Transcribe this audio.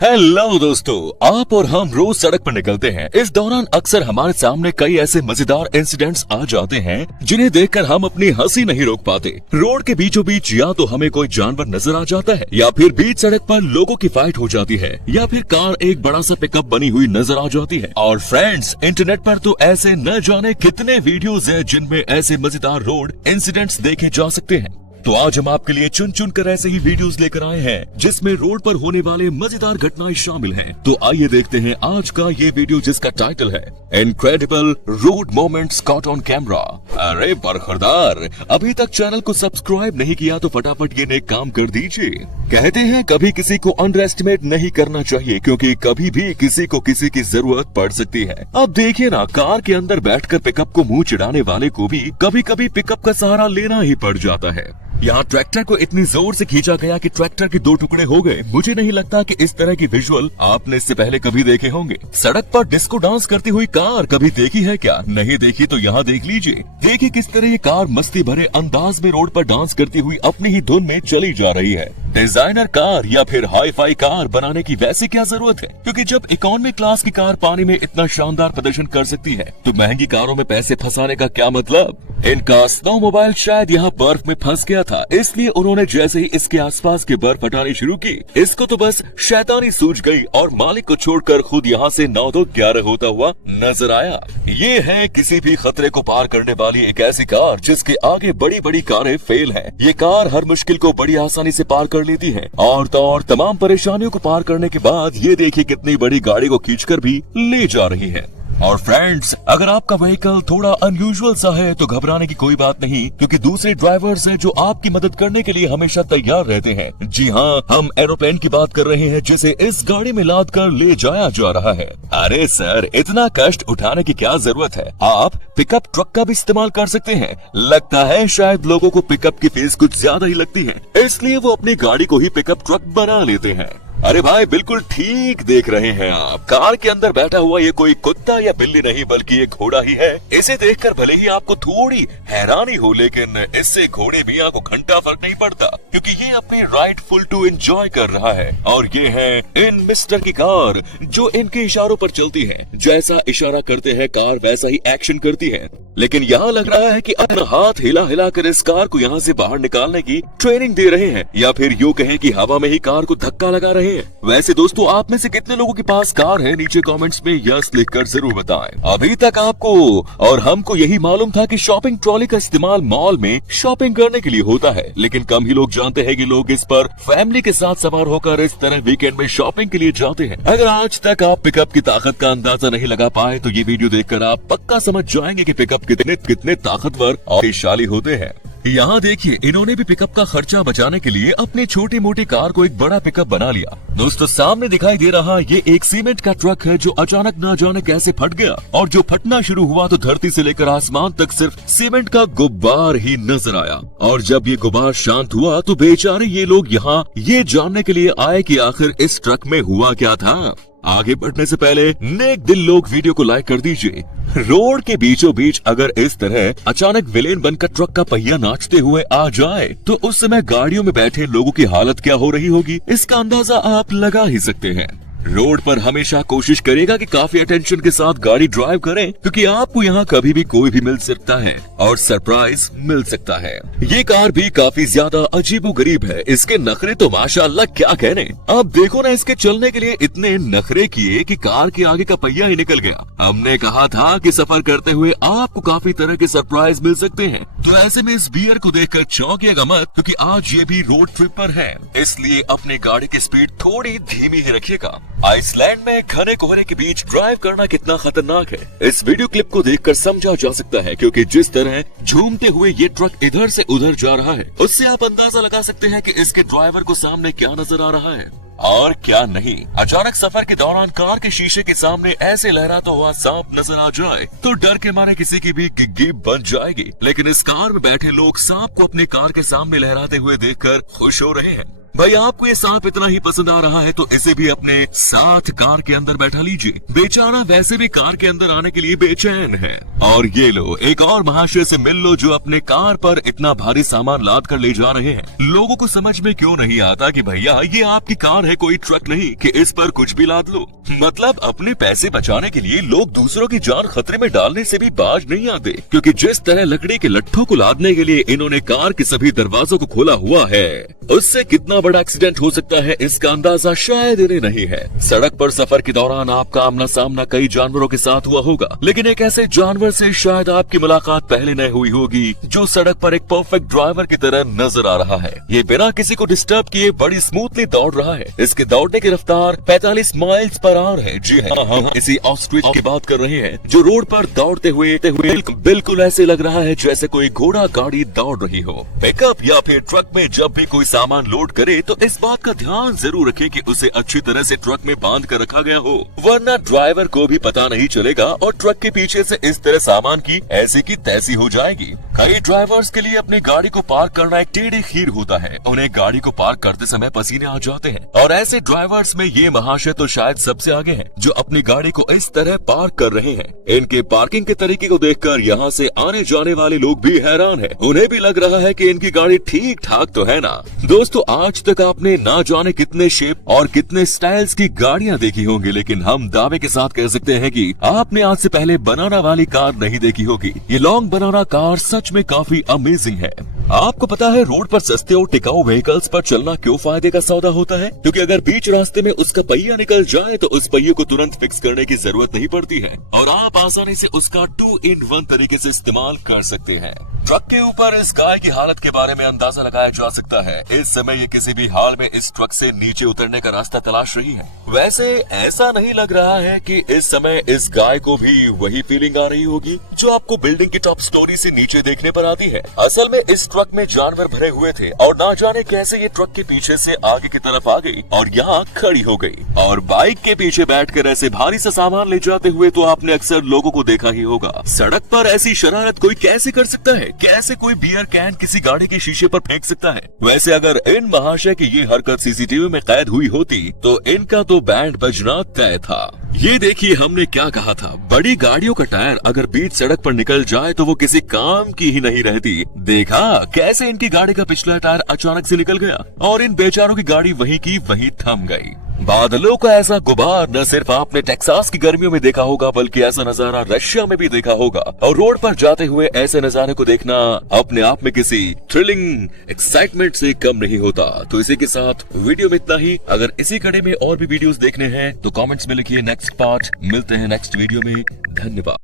Hello दोस्तों, आप और हम रोज सड़क पर निकलते हैं। इस दौरान अक्सर हमारे सामने कई ऐसे मजेदार इंसिडेंट्स आ जाते हैं जिन्हें देखकर हम अपनी हंसी नहीं रोक पाते। रोड के बीचों बीच या तो हमें कोई जानवर नजर आ जाता है, या फिर बीच सड़क पर लोगों की फाइट हो जाती है, या फिर कार एक बड़ा सा पिकअप बनी हुई नजर आ जाती है। और फ्रेंड्स, इंटरनेट पर तो ऐसे न जाने कितने वीडियोज हैं जिनमें ऐसे मजेदार रोड इंसिडेंट्स देखे जा सकते हैं। तो आज हम आपके लिए चुन चुन कर ऐसे ही वीडियोस लेकर आए हैं जिसमें रोड पर होने वाले मजेदार घटनाएं शामिल हैं। तो आइए देखते हैं आज का ये वीडियो जिसका टाइटल है incredible road moments caught on camera. अरे बरखुरदार, अभी तक चैनल को सब्सक्राइब नहीं किया तो फटाफट ये नेक काम कर दीजिए। कहते हैं कभी किसी को अंडर एस्टिमेट नहीं करना चाहिए, क्योंकि कभी भी किसी को किसी की जरूरत पड़ सकती है। अब देखिए ना, कार के अंदर बैठकर पिकअप को मुंह चिढ़ाने वाले को भी कभी कभी पिकअप का सहारा लेना ही पड़ जाता है। यहाँ ट्रैक्टर को इतनी जोर से खींचा गया कि ट्रैक्टर के 2 टुकड़े हो गए। मुझे नहीं लगता कि इस तरह की विजुअल आपने इससे पहले कभी देखे होंगे। सड़क पर डिस्को डांस करती हुई कार कभी देखी है क्या? नहीं देखी तो यहाँ देख लीजिए। देखिए किस तरह ये कार मस्ती भरे अंदाज में रोड पर डांस करती हुई अपनी ही धुन में चली जा रही है। डिजाइनर कार या फिर हाई फाई कार बनाने की वैसे क्या जरूरत है, क्योंकि जब इकोनॉमी क्लास की कार पानी में इतना शानदार प्रदर्शन कर सकती है तो महंगी कारों में पैसे फंसाने का क्या मतलब। इनका स्नो मोबाइल शायद यहाँ बर्फ में फंस गया था, इसलिए उन्होंने जैसे ही इसके आसपास की बर्फ हटानी शुरू की, इसको तो बस शैतानी सूझ गई और मालिक को छोड़कर खुद यहाँ से 9 तो 11 होता हुआ नजर आया। ये है किसी भी खतरे को पार करने वाली एक ऐसी कार जिसके आगे बड़ी बड़ी कारें फेल हैं। ये कार हर मुश्किल को बड़ी आसानी से पार कर लेती है, और तो और तमाम परेशानियों को पार करने के बाद ये देखिए कितनी बड़ी गाड़ी को खींचकर भी ले जा रही है। और फ्रेंड्स, अगर आपका व्हीकल थोड़ा अनयूजुअल सा है तो घबराने की कोई बात नहीं, क्योंकि दूसरे ड्राइवर्स हैं जो आपकी मदद करने के लिए हमेशा तैयार रहते हैं। जी हाँ, हम एरोप्लेन की बात कर रहे हैं जिसे इस गाड़ी में लाद कर ले जाया जा रहा है। अरे सर, इतना कष्ट उठाने की क्या जरूरत है? आप पिकअप ट्रक का भी इस्तेमाल कर सकते हैं। लगता है शायद लोगों को पिकअप की फीस कुछ ज्यादा ही लगती है, इसलिए वो अपनी गाड़ी को ही पिकअप ट्रक बना लेते हैं। अरे भाई, बिल्कुल ठीक देख रहे हैं आप। कार के अंदर बैठा हुआ ये कोई कुत्ता या बिल्ली नहीं बल्कि एक घोड़ा ही है। इसे देखकर भले ही आपको थोड़ी हैरानी हो, लेकिन इससे घोड़े मियाँ को घंटा फर्क नहीं पड़ता, क्योंकि ये अपनी राइड फुल टू एंजॉय कर रहा है। और ये है इन मिस्टर की कार जो इनके इशारों पर चलती है। जैसा इशारा करते हैं कार वैसा ही एक्शन करती है। लेकिन यहाँ लग रहा है कि अपना हाथ हिला हिला कर इस कार को यहाँ से बाहर निकालने की ट्रेनिंग दे रहे हैं, या फिर यूँ कहें कि हवा में ही कार को धक्का लगा रहे हैं। वैसे दोस्तों, आप में से कितने लोगों के पास कार है? नीचे कमेंट्स में यस लिखकर जरूर बताएं। अभी तक आपको और हमको यही मालूम था कि शॉपिंग ट्रॉली का इस्तेमाल मॉल में शॉपिंग करने के लिए होता है, लेकिन कम ही लोग जानते हैं कि लोग इस पर फैमिली के साथ सवार होकर इस तरह वीकेंड में शॉपिंग के लिए जाते हैं। अगर आज तक आप पिकअप की ताकत का अंदाजा नहीं लगा पाए तो ये वीडियो देखकर आप पक्का समझ जाएंगे कि पिकअप कितने ताकतवर और शक्तिशाली होते हैं। यहाँ देखिए, इन्होंने भी पिकअप का खर्चा बचाने के लिए अपनी छोटी मोटी कार को एक बड़ा पिकअप बना लिया। दोस्तों, सामने दिखाई दे रहा ये एक सीमेंट का ट्रक है जो अचानक न जाने कैसे फट गया, और जो फटना शुरू हुआ तो धरती से लेकर आसमान तक सिर्फ सीमेंट का गुब्बार ही नजर आया। और जब ये गुब्बार शांत हुआ तो बेचारे ये लोग यहाँ ये जानने के लिए आए कि आखिर इस ट्रक में हुआ क्या था। आगे बढ़ने से पहले नेक दिल लोग वीडियो को लाइक कर दीजिए। रोड के बीचों बीच अगर इस तरह अचानक विलेन बनकर ट्रक का पहिया नाचते हुए आ जाए तो उस समय गाड़ियों में बैठे लोगों की हालत क्या हो रही होगी, इसका अंदाजा आप लगा ही सकते हैं। रोड पर हमेशा कोशिश करेगा कि काफी अटेंशन के साथ गाड़ी ड्राइव करें, क्योंकि आपको यहाँ कभी भी कोई भी मिल सकता है और सरप्राइज मिल सकता है। ये कार भी काफी ज्यादा अजीबोगरीब है। इसके नखरे तो माशाअल्लाह क्या कहने। अब देखो ना, इसके चलने के लिए इतने नखरे किए कि कार के आगे का पहिया ही निकल गया। हमने कहा था कि सफर करते हुए आपको काफी तरह के सरप्राइज मिल सकते हैं, तो ऐसे में इस बियर को देखकर चौंकिएगा मत, क्योंकि आज ये भी रोड ट्रिप पर है, इसलिए अपनी गाड़ी की स्पीड थोड़ी धीमी ही रखिएगा। आइसलैंड में घने कोहरे के बीच ड्राइव करना कितना खतरनाक है, इस वीडियो क्लिप को देखकर समझा जा सकता है, क्योंकि जिस तरह झूमते हुए ये ट्रक इधर से उधर जा रहा है, उससे आप अंदाजा लगा सकते हैं कि इसके ड्राइवर को सामने क्या नजर आ रहा है और क्या नहीं। अचानक सफर के दौरान कार के शीशे के सामने ऐसे लहराता हुआ सांप नजर आ जाए तो डर के मारे किसी की भी गिग्गी बन जाएगी, लेकिन इस कार में बैठे लोग सांप को अपनी कार के सामने लहराते हुए देखकर खुश हो रहे हैं। भाई आपको ये सांप इतना ही पसंद आ रहा है तो इसे भी अपने साथ कार के अंदर बैठा लीजिए। बेचारा वैसे भी कार के अंदर आने के लिए बेचैन है। और ये लो एक और महाशय से मिल लो जो अपने कार पर इतना भारी सामान लाद कर ले जा रहे हैं। लोगों को समझ में क्यों नहीं आता कि भैया ये आपकी कार है, कोई ट्रक नहीं कि इस पर कुछ भी लाद लो। मतलब अपने पैसे बचाने के लिए लोग दूसरों की जान खतरे में डालने से भी बाज नहीं आते, क्योंकि जिस तरह लकड़ी के लट्ठों को लादने के लिए इन्होंने कार के सभी दरवाजों को खोला हुआ है, उससे कितना बड़ा एक्सीडेंट हो सकता है इसका अंदाजा शायद इन्हें नहीं है। सड़क पर सफर के दौरान आपका आमना सामना कई जानवरों के साथ हुआ होगा, लेकिन एक ऐसे जानवर से शायद आपकी मुलाकात पहले न हुई होगी जो सड़क पर एक परफेक्ट ड्राइवर की तरह नजर आ रहा है। ये बिना किसी को डिस्टर्ब किए बड़ी स्मूथली दौड़ रहा है। इसके दौड़ने की रफ्तार 45 माइल्स पर आवर है। जी हाँ, हम इसी ऑस्ट्रिच की बात कर रहे हैं जो रोड पर दौड़ते हुए बिल्कुल ऐसे लग रहा है जैसे कोई घोड़ा गाड़ी दौड़ रही हो। पिकअप या फिर ट्रक में जब भी कोई सामान लोड करे तो इस बात का ध्यान जरूर रखें कि उसे अच्छी तरह से ट्रक में बांध कर रखा गया हो, वरना ड्राइवर को भी पता नहीं चलेगा और ट्रक के पीछे से इस तरह सामान की ऐसी की तैसी हो जाएगी। कई ड्राइवर्स के लिए अपनी गाड़ी को पार्क करना एक टेढ़ी खीर होता है। उन्हें गाड़ी को पार्क करते समय पसीने आ जाते हैं और ऐसे ड्राइवर्स में ये महाशय तो शायद सबसे आगे हैं, जो अपनी गाड़ी को इस तरह पार्क कर रहे हैं। इनके पार्किंग के तरीके को देखकर यहाँ से आने जाने वाले लोग भी हैरान हैं। उन्हें भी लग रहा है कि इनकी गाड़ी ठीक ठाक तो है ना। दोस्तों आज तक आपने ना जाने कितने शेप और कितने स्टाइल्स की गाड़ियाँ देखी होंगी, लेकिन हम दावे के साथ कह सकते हैं कि आपने आज से पहले बनाना वाली कार नहीं देखी होगी। ये लॉन्ग बनाना कार सच में काफी अमेजिंग है। आपको पता है रोड पर सस्ते और टिकाऊ व्हीकल्स पर चलना क्यों फायदे का सौदा होता है? क्योंकि अगर बीच रास्ते में उसका पहिया निकल जाए तो उस पहिए को तुरंत फिक्स करने की जरूरत नहीं पड़ती है और आप आसानी से उसका 2-in-1 तरीके से इस्तेमाल कर सकते हैं। ट्रक के ऊपर इस गाय की हालत के बारे में अंदाजा लगाया जा सकता है। इस समय ये किसी भी हाल में इस ट्रक से नीचे उतरने का रास्ता तलाश रही है। वैसे ऐसा नहीं लग रहा है कि इस समय इस गाय को भी वही फीलिंग आ रही होगी जो आपको बिल्डिंग की टॉप स्टोरी से नीचे देखने पर आती है। असल में इस ट्रक में जानवर भरे हुए थे और ना जाने कैसे ये ट्रक के पीछे से आगे की तरफ आ गई और यहाँ खड़ी हो गई। और बाइक के पीछे बैठकर ऐसे भारी सा सामान ले जाते हुए तो आपने अक्सर लोगों को देखा ही होगा। सड़क पर ऐसी शरारत कोई कैसे कर सकता है? कैसे कोई बियर कैन किसी गाड़ी के शीशे पर फेंक सकता है? वैसे अगर इन महाशय की ये हरकत सीसीटीवी में कैद हुई होती तो इनका तो बैंड बजना तय था। ये देखिए हमने क्या कहा था, बड़ी गाड़ियों का टायर अगर बीच सड़क पर निकल जाए तो वो किसी काम की ही नहीं रहती। देखा कैसे इनकी गाड़ी का पिछला टायर अचानक से निकल गया और इन बेचारों की गाड़ी वहीं की वहीं थम गई। बादलों का ऐसा गुबार न सिर्फ आपने टेक्सास की गर्मियों में देखा होगा बल्कि ऐसा नजारा रशिया में भी देखा होगा। और रोड पर जाते हुए ऐसे नजारे को देखना अपने आप में किसी थ्रिलिंग एक्साइटमेंट से कम नहीं होता। तो इसी के साथ वीडियो में इतना ही। अगर इसी कड़ी में और भी वीडियोस देखने हैं तो कमेंट्स में लिखिए नेक्स्ट पार्ट। मिलते हैं नेक्स्ट वीडियो में। धन्यवाद।